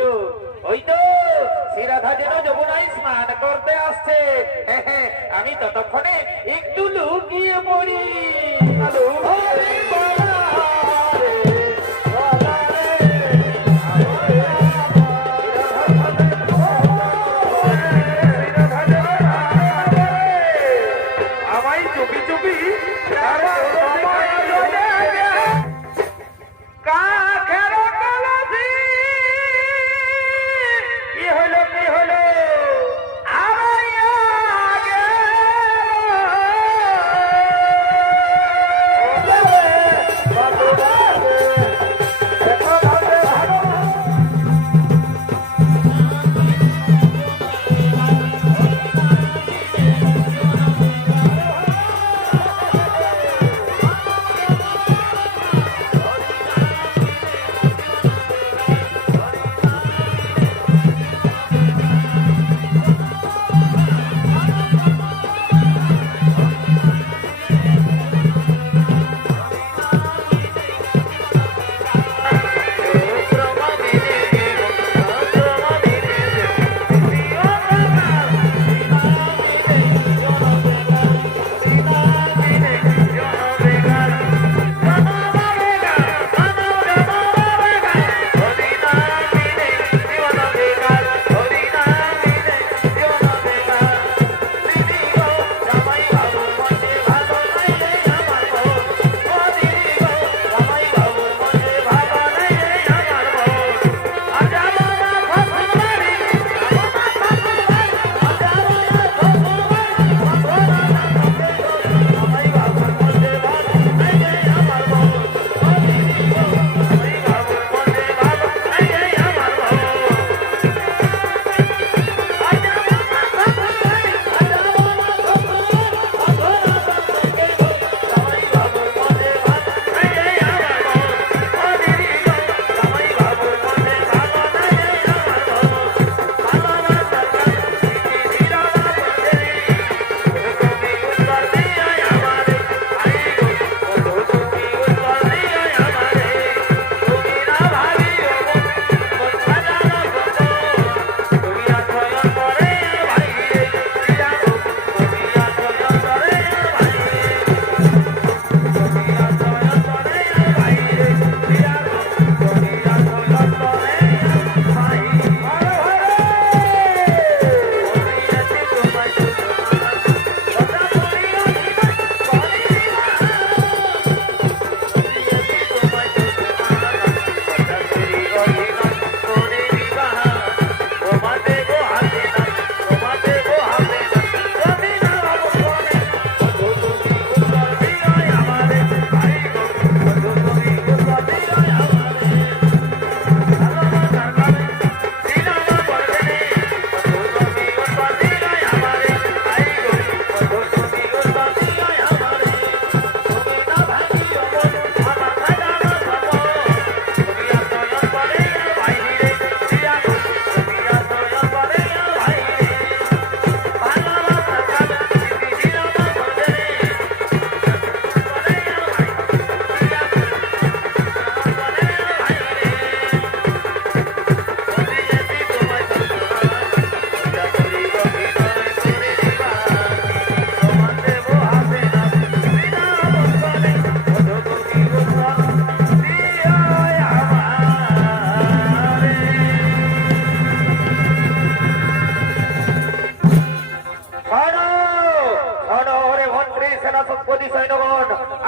তো ওই তো শ্রীরাধা যেন যমুনায় স্নান করতে আসছে। আমি ততক্ষণে একটু লুকিয়ে পড়ি। আমায় চুপি চুপি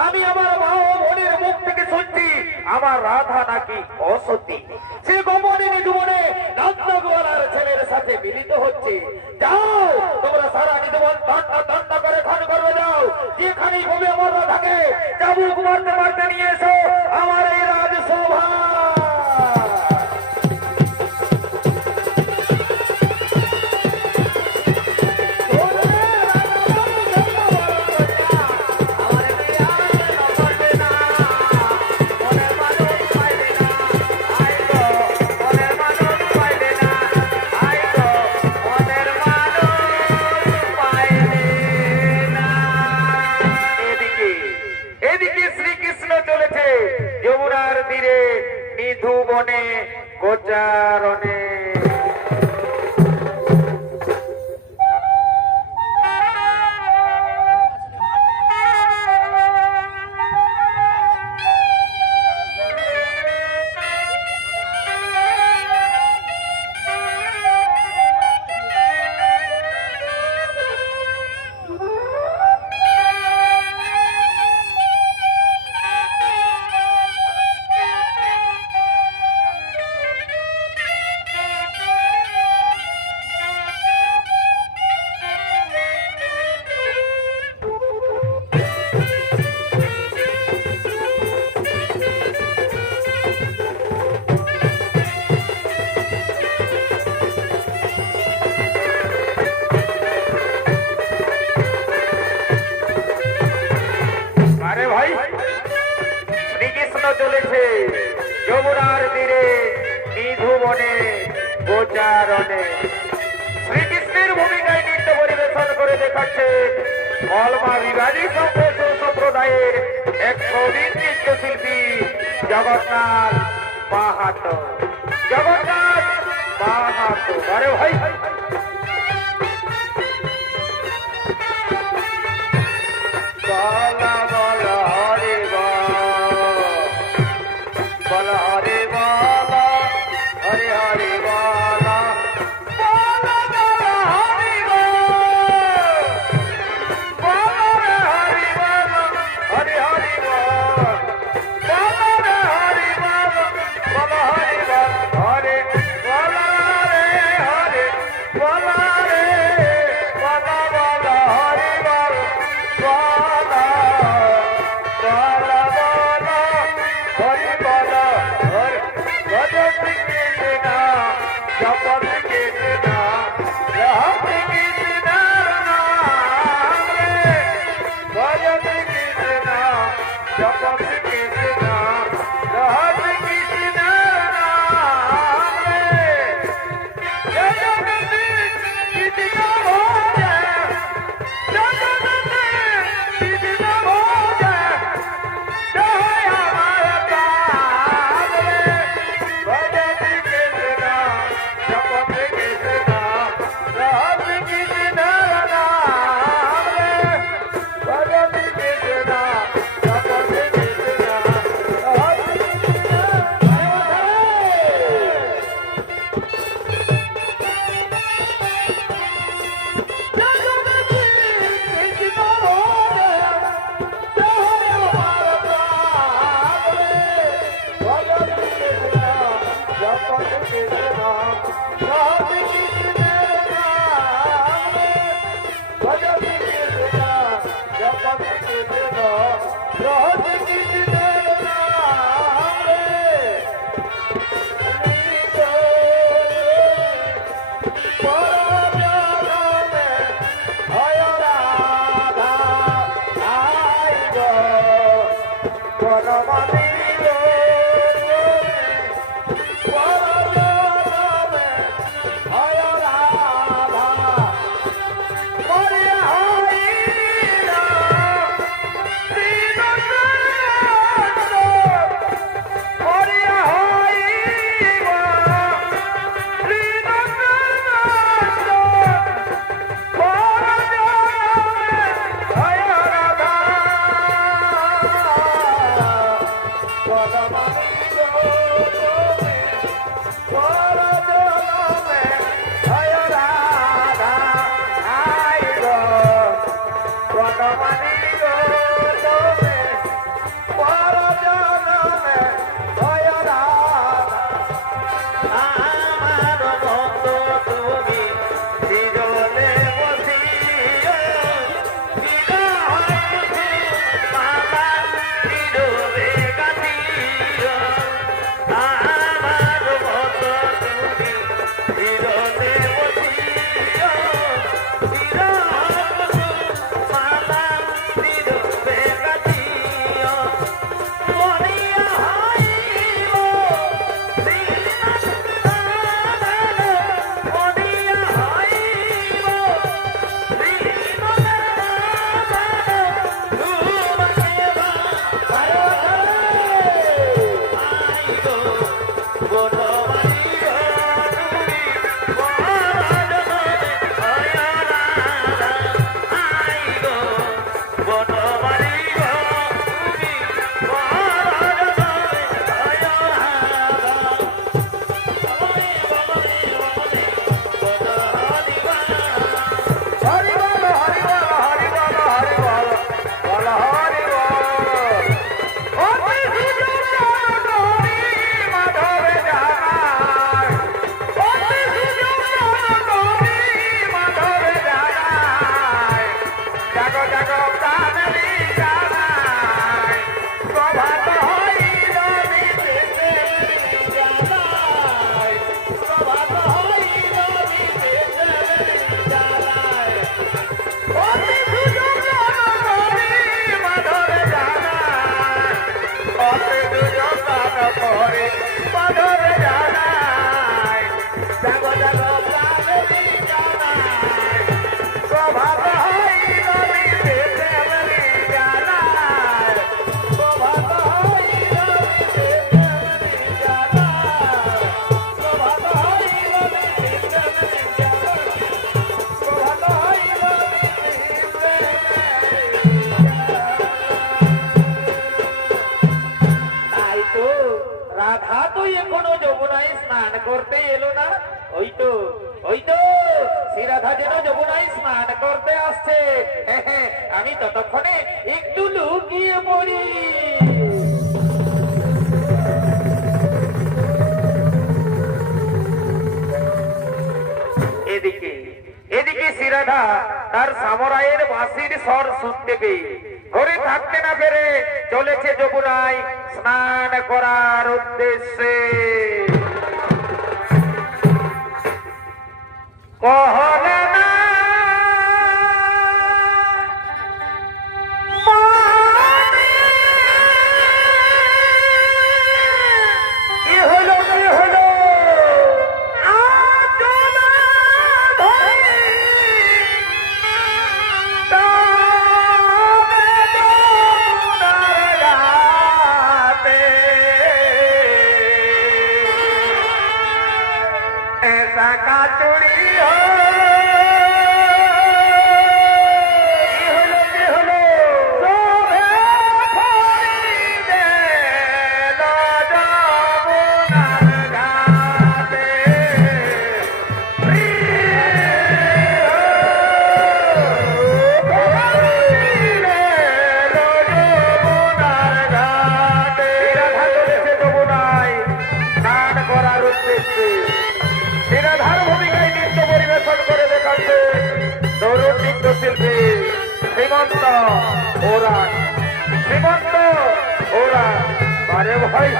আমি আমার মা ও বোনের মুখ থেকে শুনছি আমার রাধা নাকি অসতী। সে গোপনে জীবনে নন্দগোয়ালার ছেলের সাথে মিলিত হচ্ছে। যাও তোমরা সারা জীবন তন্না তন্না করে খান করবে, যাও যেখানেই হবে আমার রাধাকে চাবুক মারতে মারতে নিয়ে এসো আমার এই রাজসভা। যমুনা গোচারণে। আরে ভাই, শ্রীকৃষ্ণ চলেছে যমুনার তীরে নিধুবনে গোচারণে। শ্রীকৃষ্ণের ভূমিকায় নৃত্য পরিবেশন করে দেখাচ্ছে কলমা বিভাগী সম্প্রদায়ের এক প্রবীণ নৃত্যশিল্পী জগন্নাথ মাহাতো। জগন্নাথ মাহাতো, আরে ভাই বালা বালা হরে বালা হরে বালা হরে হরে বালা বালা বালা হরে বালা হরে বালা হরে হরে বালা বালা হরে বালা বালা হরে বালা হরে বালা রে হরে বালা রে বালা বালা হরে বালা বালা বালা বালা হরে বালা হরে ভজত কৃষ্ণ জপত কৃষ্ণ রহত কৃষ্ণ নাম রে ভজত কৃষ্ণ জপত কৃষ্ণ রহত কৃষ্ণ নাম রে জগন্নাথ কৃষ্ণ ভোজে জগন্নাথ কৃষ্ণ ভোজে জয় আমার প্রাণ রে ভজত কৃষ্ণ জপত কৃষ্ণ রহত কৃষ্ণ নাম রে ভজত কৃষ্ণ জপত কৃষ্ণ রহত করতে এলো না? ওই তো শ্রীরাধা যেন যমুনায় স্নান করতে আসছে। আমি ততক্ষণে একটু লুকিয়ে পড়ি। এদিকে এদিকে শ্রীরাধা তার সামরাইয়ের বাঁশির স্বর শুনতে পেয়ে ঘরে থাকতে না পেরে চলেছে যমুনায় স্নান করার উদ্দেশ্যে। কহলে না কি হলো কি হলো ऐसा का चोरी हो কি হলো শোভে ফরি দে যমুনার ঘাটে যমুনার ঘাটে রাধা চলেছে যমুনায় স্নান করার উদ্দেশ্যে। শ্রীরাধার ভূমিকায় নৃত্য পরিবেশন করে দেখাচ্ছে তরুণ নৃত্যশিল্পী শ্রীমন্ত ওরা আরে ভাই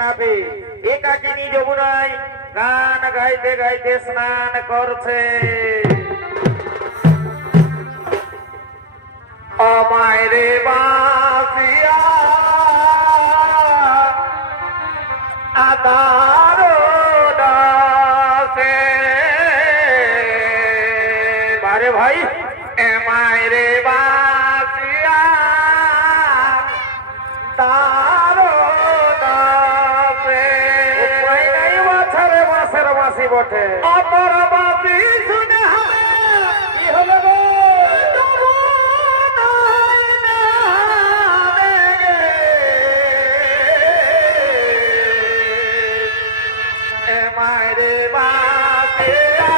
নাবে একাকিনী যমুনায় গান গাইতে গাইতে স্নান করছে। আমায় রে বাঁশিয়া আদার দাসে বারে ভাই এমায় রে বাঁশিয়া দার দাসে উপায় নাই মাছের মাছের মাসি বটে অপর বাসি শুনে হবে কি হলো গো মারে বাসিয়া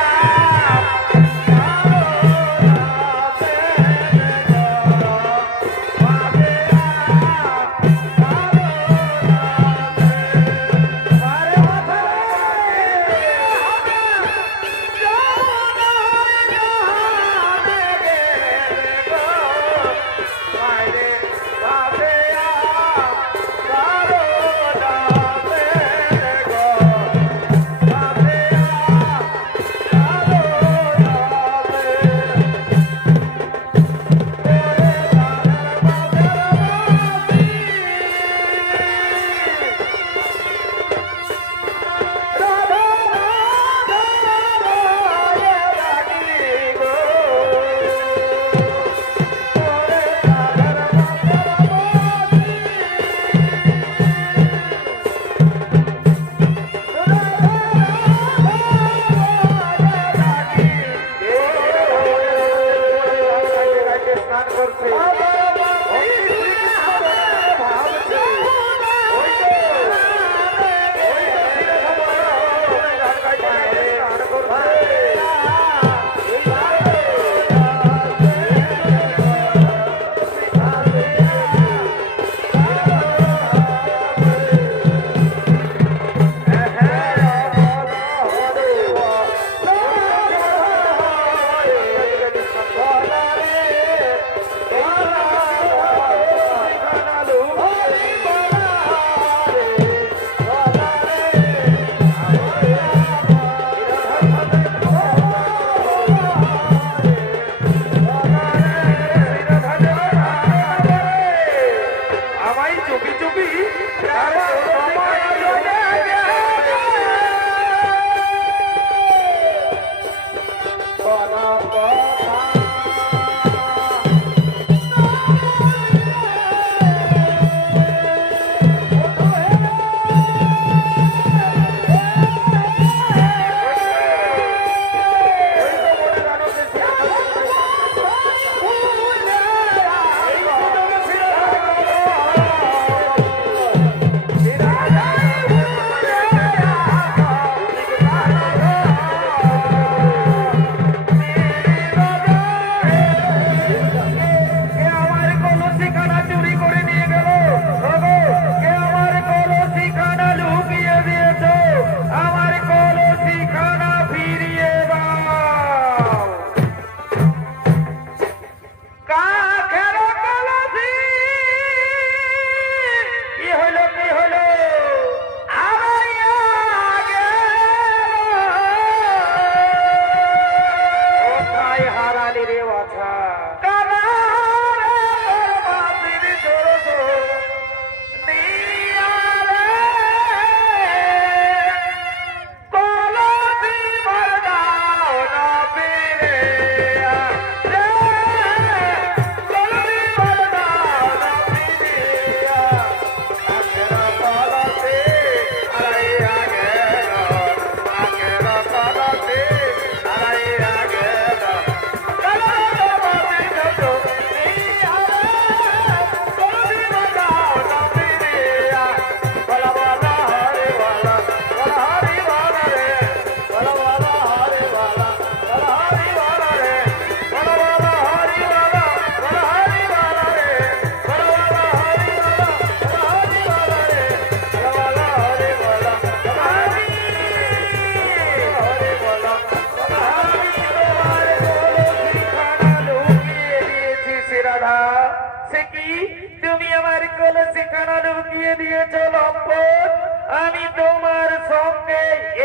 তুমি আমার কলসি খানা ঢুকিয়ে দিয়েছ লম্পট আমি তোমার সঙ্গে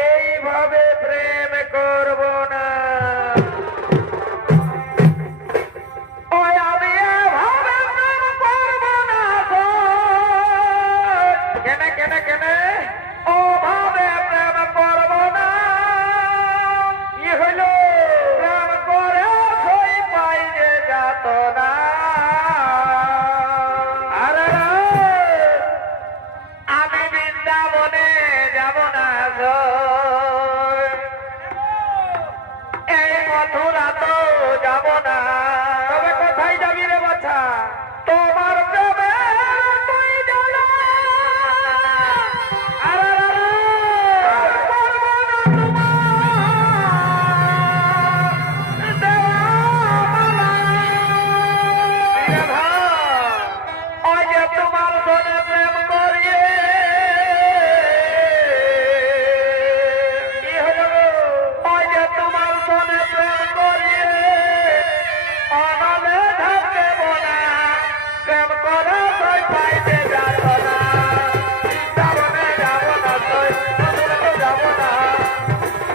এইভাবে প্রেম করব না। ওই আমি এভাবে প্রেম করব না গো। কেনে কেনে কেনে ওভাবে প্রেম করব না। কি হইল? প্রেম করে সই পাই যে যাত না। আরে আমি বৃন্দাবনে যাব না গো। এই মথুরা তো যাব না। তবে কোথায় যাবি রে বাছা? তোমার প্রেমে তুই জানা। আরে করব না তোমার দেওয়ানা। রাধা, ওই যে তোমার সনে প্রেম করিয়ে কি হলো? ওই যে তোমার সনে প্রেম করিয়ে অনলে থাকতে বলা। প্রেম করে তুই পাইতে যাত না। বৃন্দাবনে যাব না, তুই মথুরাতে যাব না।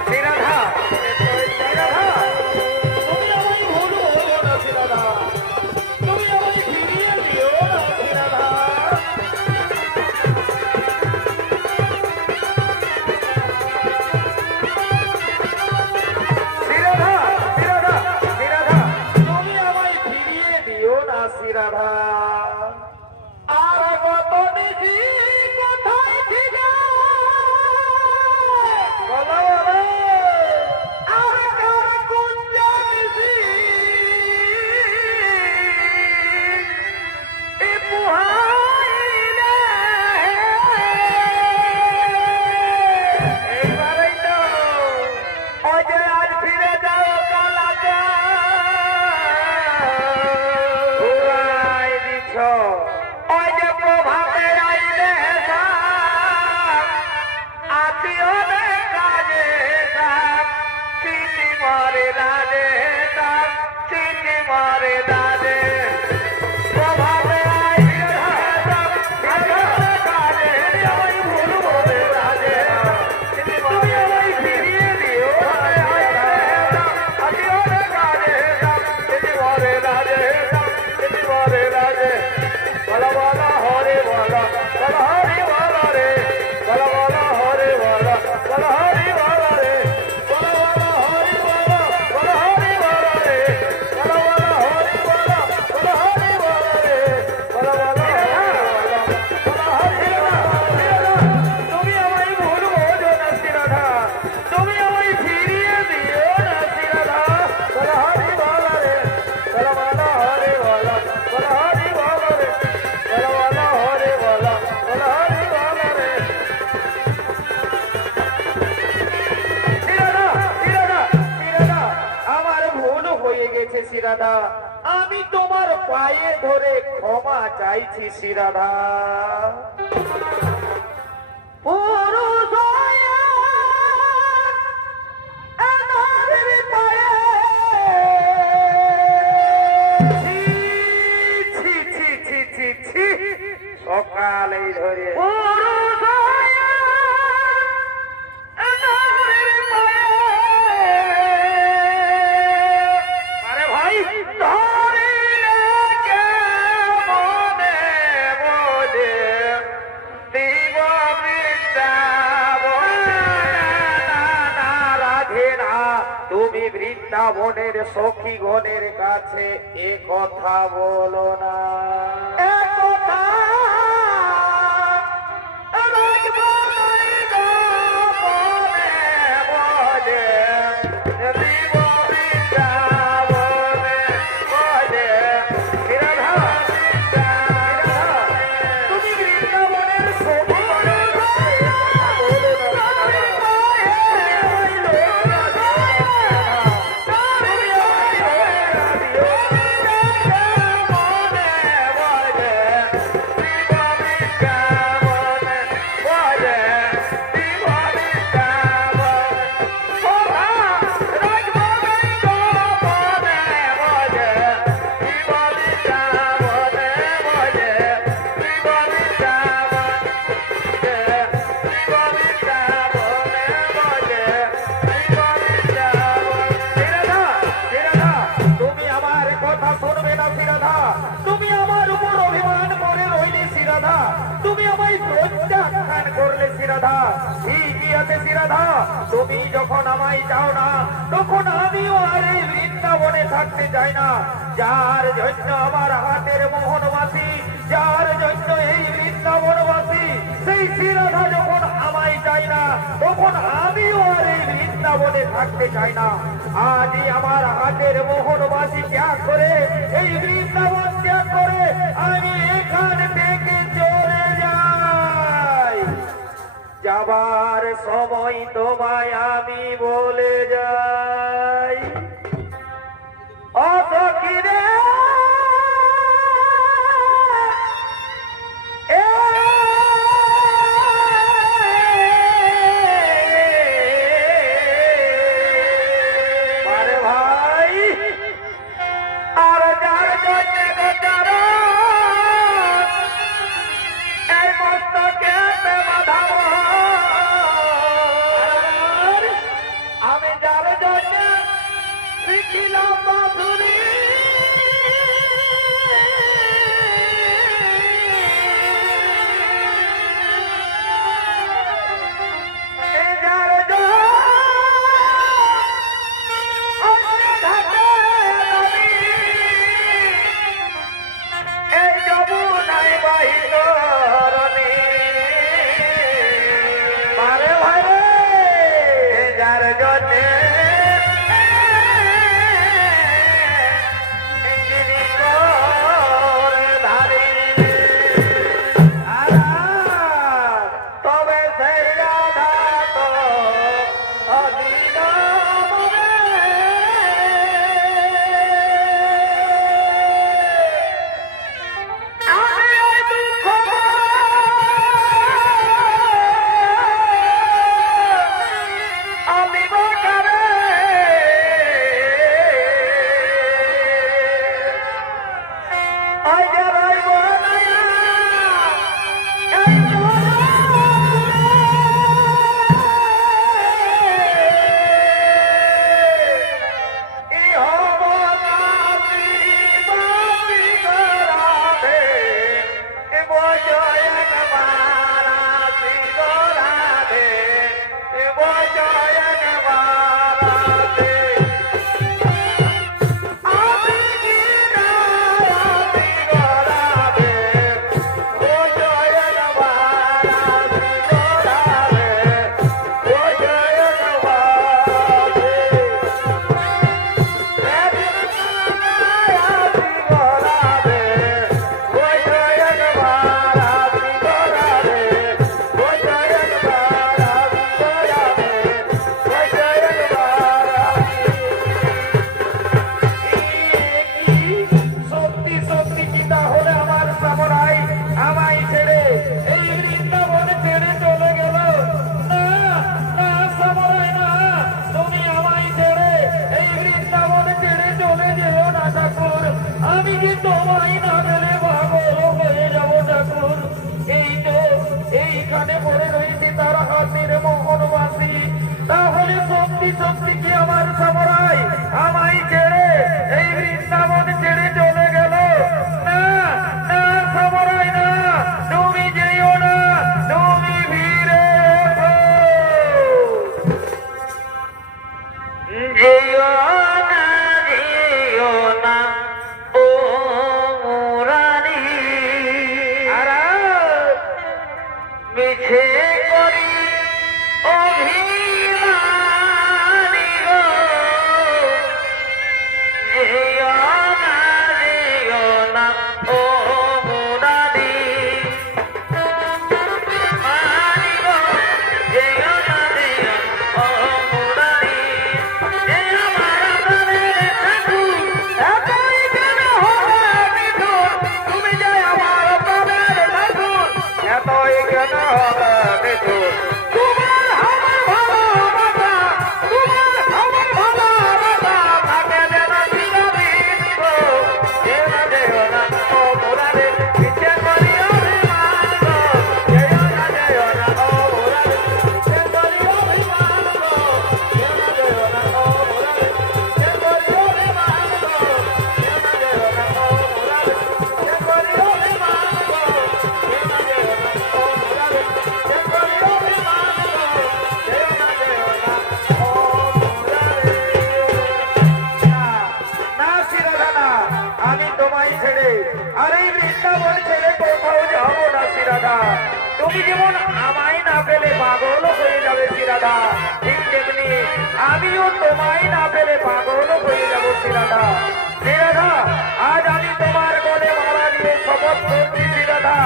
শ্রীরাধা, শ্রীরাধা, তুমি আমায় ভুল বলো না শ্রীরাধা, তুমি আমায় ফিরিয়ে দিও না শ্রীরাধা। শ্রীরাধা, শ্রীরাধা, শ্রীরাধা। তুমি আমায় ফিরিয়ে দিও না শ্রীরাধা। আর কত নিশি কোথায় ছিলে? বলো, বলো। আর কার কুঞ্জে নিশি? এ পুহাইলে। এইবারেই তো ওই যে আজ ফিরে যাও কালাটা ঘুরাই দিছ। ওই যে প্রভাতে আইলে আত্মীয় কাজে চিঠি মরে রাজে চিঠি মরে রাজে প্রভাতে আইলে কাজে আমি ভুল বলে রাজে চিঠি মরে ফিরিয়ে দিও আত্মীয় কাজে চিঠি মরে রাজে চিঠি মরে রাজে বলা বলা হরে বলা বলা হরে বলা রে বলা বলা হরে বলা বলা হরে বলা রে বলা বলা হরে বলা বলা হরে বলা রে বলা বলা হরে বলা বলা হরে বলা রে বলা বলা হরে বলা তুমি আমায় ভুল বোঝো না শ্রীরাধা, তুমি আমায় ফিরিয়ে দিও না শ্রীরাধা। বলা হরে বলা রে বলা বলা হরে বলা বলা হরে বলা রে বলা বলা হরে বলা বলা হরে বলা রে। শ্রীরাধা, শ্রীরাধা, শ্রীরাধা, আমার ভুল হয়ে গেছে শ্রীরাধা, আমি তোমার পায়ে ধরে ক্ষমা চাইছি শ্রীরাধা। পুরুষ হয়ে এনাদের পায়ে ছি, ছি, ছি, ছি, ছি, ছি। সকালেই ধরে পুরুষ হয়ে এনাদের পায়ে আরে ভাই ধরিলে কে মনে মনে দিব বৃন্দাবন। না, না, রাধে না, তুমি বৃন্দাবনের সখী গণের কাছে এ কথা বলো না। এ কথা রাখবো নাই গো মনে। বলে দিব বৃন্দাবনে বলে শ্রীরাধা, তুমি বৃন্দাবনের সখী গণের কাছে বলো না। তুমি রাধা, তুমি যখন আমায় চাও না, তখন আমিও আর এই বৃন্দাবনে থাকতে চাই না। যার জন্য আমার হাতের মোহনবাসী, যার জন্য এই বৃন্দাবনবাসী, সেই শ্রীরাধা যখন আমায় চাই না, তখন আমিও আর এই বৃন্দাবনে থাকতে চাই না। আজই আমার হাতের মোহনবাসী ত্যাগ করে, এই বৃন্দাবন ত্যাগ করে আমি এখান থেকে চলে যাই। যাবার সময় তোমায় আমি বলে যাই, ও সখী রে, আরে ভাই, আর যার জন্য গোচারণ এই মস্তকে বাঁধাবো, আমি যার জন্য শিখিলাম বাঁধুরি, যার জন্য এই যমুনায় বাহিল রণে, মারে ভারে যার জন্যে ধারে, তবে সেই রাধা তো অধীন শক্তি কি আমার সামরাই আমায় ছেড়ে এই বৃন্দাবন ছেড়ে চলে গেল? না না সামরাই না, তুমি যেও না, তুমি ফিরে এসো। যেও না, যেও না ও রানী, মিছে করি অভিমানী তুমি যেমন আমায় না পেলে পাগল হয়ে যাবে শ্রীরাধা, ঠিক তেমনি আমিও তোমায় না পেলে পাগল হয়ে যাব শ্রীরাধা। শ্রীরাধা, আজ আমি তোমার গলে মালা দিয়ে শপথ করছি শ্রীরাধা,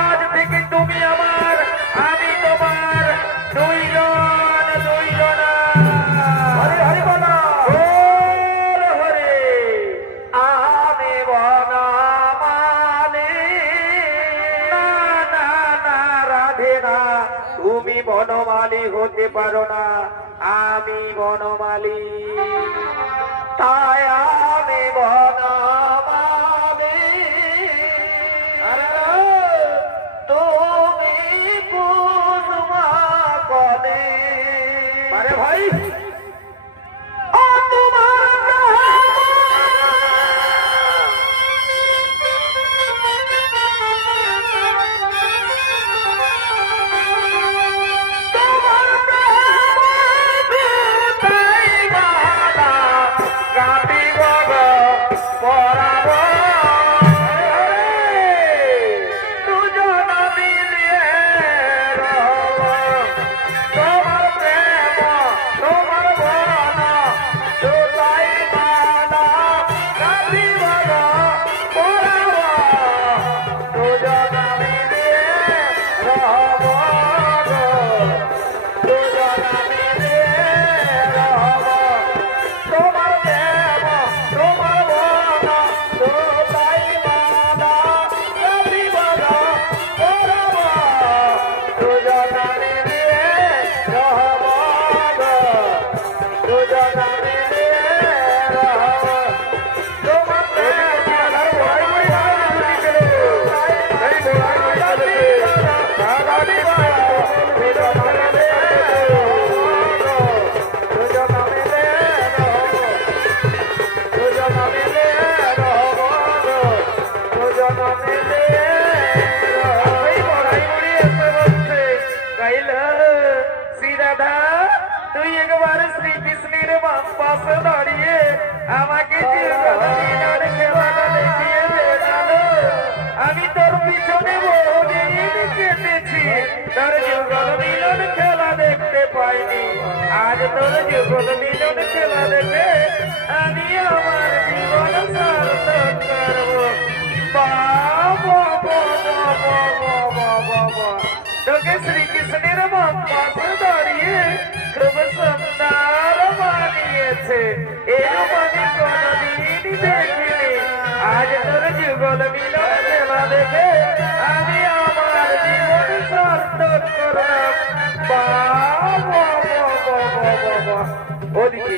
আজ থেকে তুমি আমার, আমি তোমার, দুইজন দুইজনা। হরে হরে বলা বল হরে। আমি বনমালী, না না না রাধে না, তুমি বনমালী হতে পারো না, আমি বনমালী। তাই আমি বনমালী, আরে তুমি কুসুমা কলে। আরে ভাই, ও তোমার তুই একবার শ্রীকৃষ্ণের বাম পাশে দাঁড়িয়ে আমাকে খেলাটা দেখিয়ে দে জানো। আমি তোর পিছনে বহুদিন কেটেছি, তোর যুগল মিলন খেলা দেখতে পাইনি, আজ তোর যুগল মিলন খেলা দেখে আমি আমার জীবন সার্থক করবো। বাবা বাবা বাবা বাবা, তোকে শ্রীকৃষ্ণের বাম পাশে দাঁড়িয়ে খুব সুন্দর মানিয়েছে, এরকম আমি কোনদিন দেখিনি, আজ তোর যুগল মিলন খেলা দেখে আমি আমার জীবন সার্থক করলাম। বাবা বাবা বাবা, ওদিকে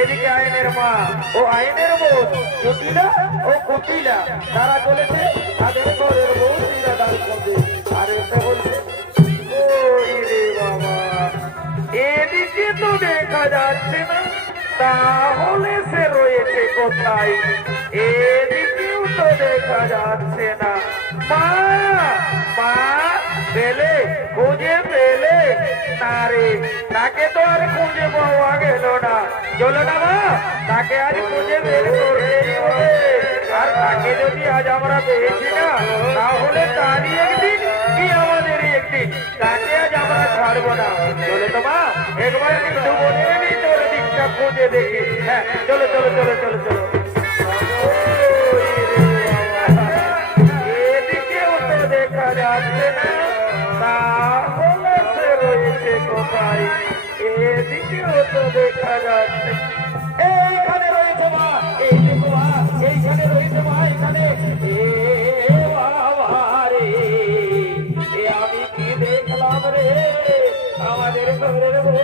এদিকে আইনের মা ও আইনের বোন জটিলা ও কুটিলা, তারা চলেছে তাদের ঘরের বউ শ্রীরাধার সঙ্গে, আর এসে বলছে ওই রে বাবা, এদিকে তো দেখা যাচ্ছে না, তাহলে সে রয়েছে কোথায়? এদিকেও তো দেখা যাচ্ছে না। মা মা, পেলে খুঁজে পেলে না রে, তাকে তো আর খুঁজে পাওয়া গেল না, চলো না মা, তাকে আজ খুঁজে বের করতেই হবে, আর তাকে যদি আজ আমরা পেয়েছি না, তাহলে তারই একদিন কি আমাদেরই একদিন, তাকে আজ আমরা ছাড়বো না। চলো তো মা, একবার কিন্তু মনে নেই তোর দিকটা খুঁজে দেখি। হ্যাঁ চলো চলো চলো চলো চলো। এদিকেও তো দেখা যাচ্ছে না, তাহলে সে রয়েছে কোথায়? এদিকেও তো দেখা যাচ্ছে, এইখানে রয়েছে মা, এইটুকু মা, এইখানে রয়েছে মা, এখানে। এ বাবা রে, এ আমি কি দেখলাম রে, আমাদের ঘরের বউ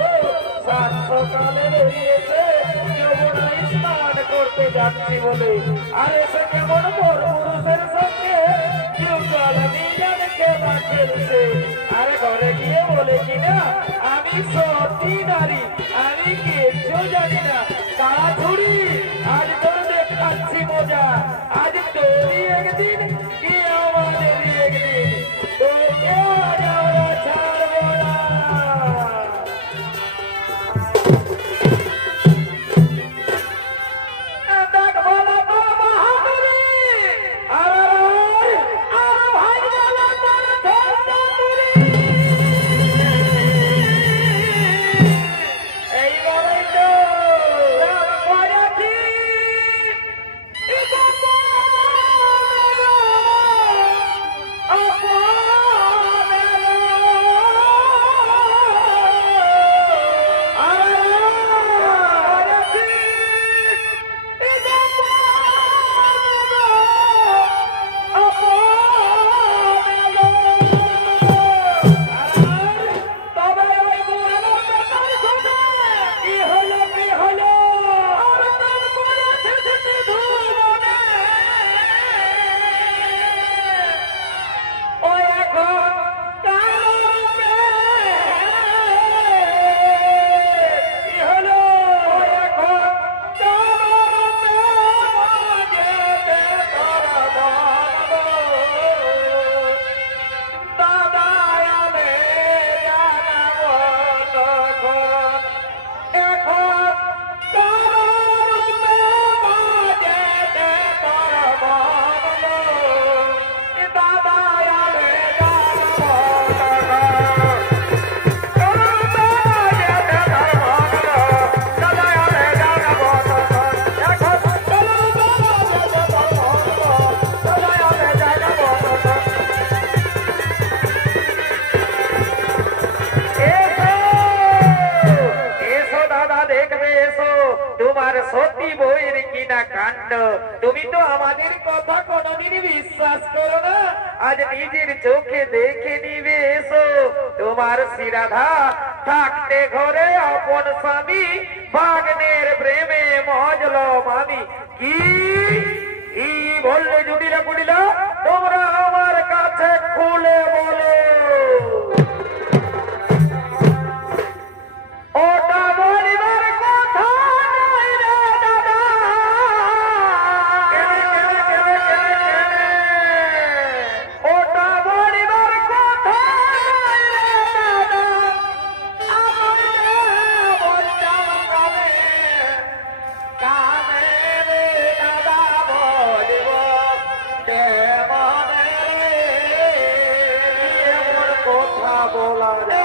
সাত সকালে বেরিয়েছে যমুনায় স্নান করতে যাচ্ছি বলে, আর এসে কেমন বড় পুরুষের সঙ্গে যুগল মিলন খেলা খেলছে, আরে ঘরে গিয়ে বলে কিনা আমি সতী নারী, আমি কিচ্ছু জানি না, তারা ছুরি, আজ তোর দেখাচ্ছি মজা, আজ তোরই একদিন কি আমাদেরই একদিন, তোকে আজ আমরা ছাড়বো না। তোমার সতী বইয়ের কিনা কাণ্ড, তুমি তো আমাদের কথা কোনোদিন বিশ্বাস করো না, আজ নিজের চোখে দেখে নিবে এসো। তোমার শিরাধা থাকতে ঘরে আপন স্বামী, ভাগ্নের প্রেমে মজল মামি। কি কি বললে জুটিলা কুটিলা, তোমরা আমার কাছে খুলে বলো। ওটা বলিবার কথা নয় রে দাদা। ওটা বলিবার কথা নয় রে দাদা। আমরা বলতাম কামে কামে রে দাদা, বলিব কেমনে রে, এমন কথা বলা যাবে।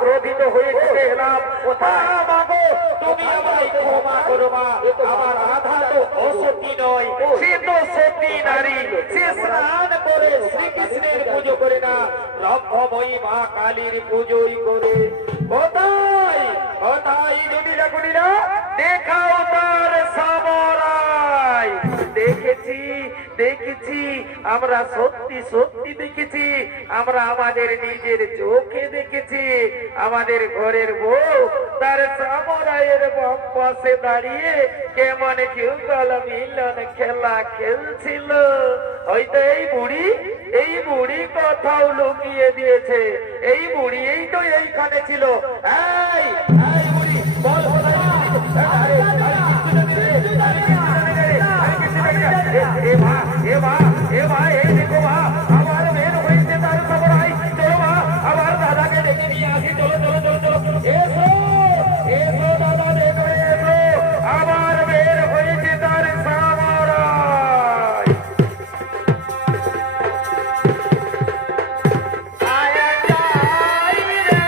ক্রোধিত হয়ে চলে এলাম। মাগো তুমি আমায় ক্ষমা করো মা, আমার রাধা তো অসতী নয়, সে তো সতী নারী। সে স্নান করে শ্রীকৃষ্ণের পুজো করে না, ব্রহ্মময়ী মা কালীর পুজোই করে। কোথায় কোথায় জটিলা কুটিলা, দেখাও তার সামরাই। দেখেছি দেখেছি, আমরা সত্যি সত্যি দেখেছি, আমরা আমাদের নিজের চোখে দেখেছি। আমাদের ঘরের বউ তার সামরাইয়ের পাশে দাঁড়িয়ে কেমন যুগল মিলন খেলা খেলছিল। হয়তো এই বুড়ি কোথাও লুকিয়ে দিয়েছে। এই বুড়ি এই তো এইখানে ছিল। এই এই বুড়ি বল এই দেখো মা, আমার মেয়ের হয়েছে তার সামরাই। চলো মা, আমার দাদাকে ডেকে নিয়ে আসি। চলো চলো চলো চলো, এসো এসো দাদা, দেখো এসো, আমার মেয়ের হয়েছে তার সামরাই। আয় যাই রে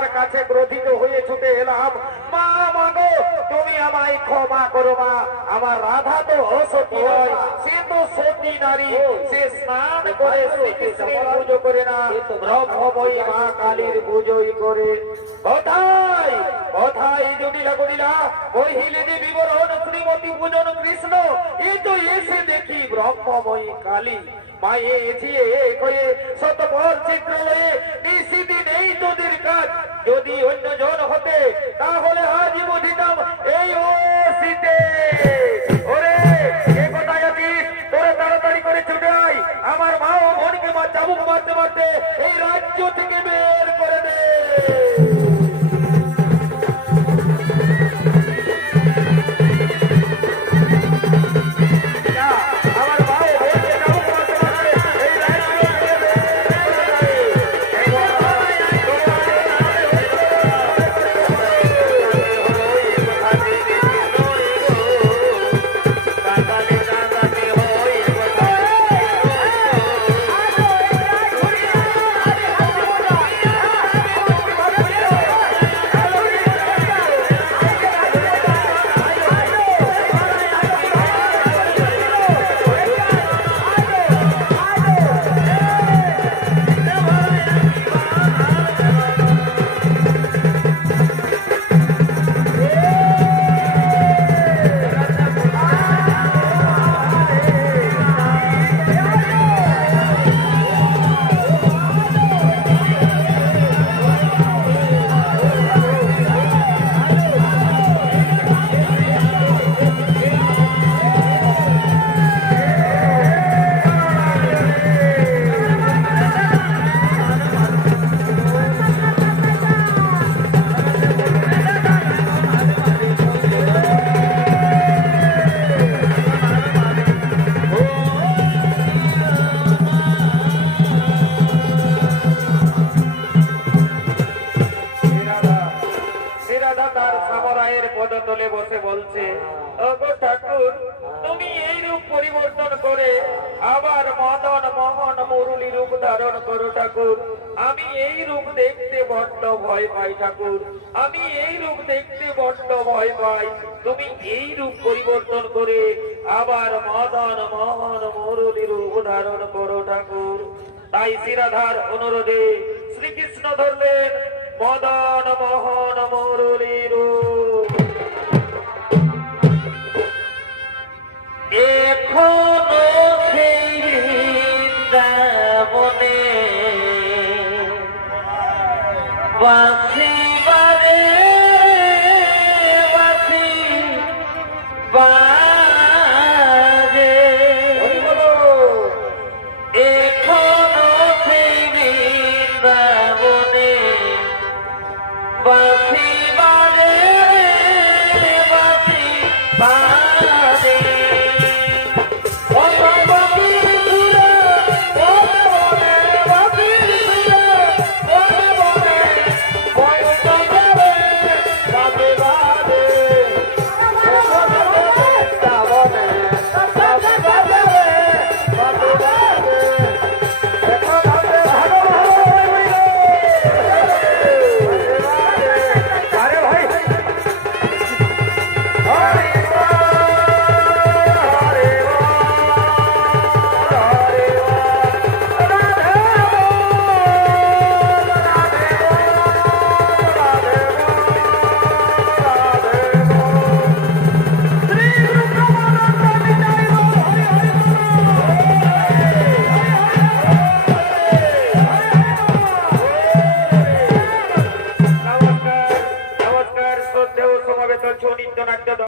রাধার কাছে ক্রোধিত হয়ে ছুটে এলাম। মা মাগো তুমি আমায় ক্ষমা করো মা, আমার রাধা তো অসতী নয়, সে তো সতী নারী, সে স্নান করে শ্রীকৃষ্ণের পুজো করে না, ব্রহ্মময়ী মা কালীর পুজোই করে। কোথায় কোথায় জটিলা করিলা মহিলিনী বিবরণ শ্রীমতী পূজন কৃষ্ণ, এই তো এসে দেখি ব্রহ্মময়ী কালী মায়ে এছিয়ে কয়ে শতপর চিত্রলয়ে নিশিদিন এই তোদের কাজ, যদি অন্যজন হতে তাহলে আজ বুঝিতাম এই ও শীতে। ওরে কে কোথায় আছিস, তোরা তাড়াতাড়ি করে ছুটে আয়, আমার মা ও বোনকে চাবুক মারতে মারতে এই রাজ্য থেকে বের করে দে। পদতলে বসে বলছে, ওগো ঠাকুর তুমি এই রূপ পরিবর্তন করে আবার মদন মোহন মুরলী রূপ ধারণ করো ঠাকুর, আমি এই রূপ দেখতে বড্ড ভয় পাই ঠাকুর, আমি এই রূপ দেখতে বড্ড ভয় পাই, তুমি এই রূপ পরিবর্তন করে আবার মদন মোহন মুরলী রূপ ধারণ করো ঠাকুর। তাই শ্রীরাধার অনুরোধে শ্রীকৃষ্ণ ধরলেন মদন মোহন মুরলী রূপ। এখনো সেই বৃন্দাবনে বাসি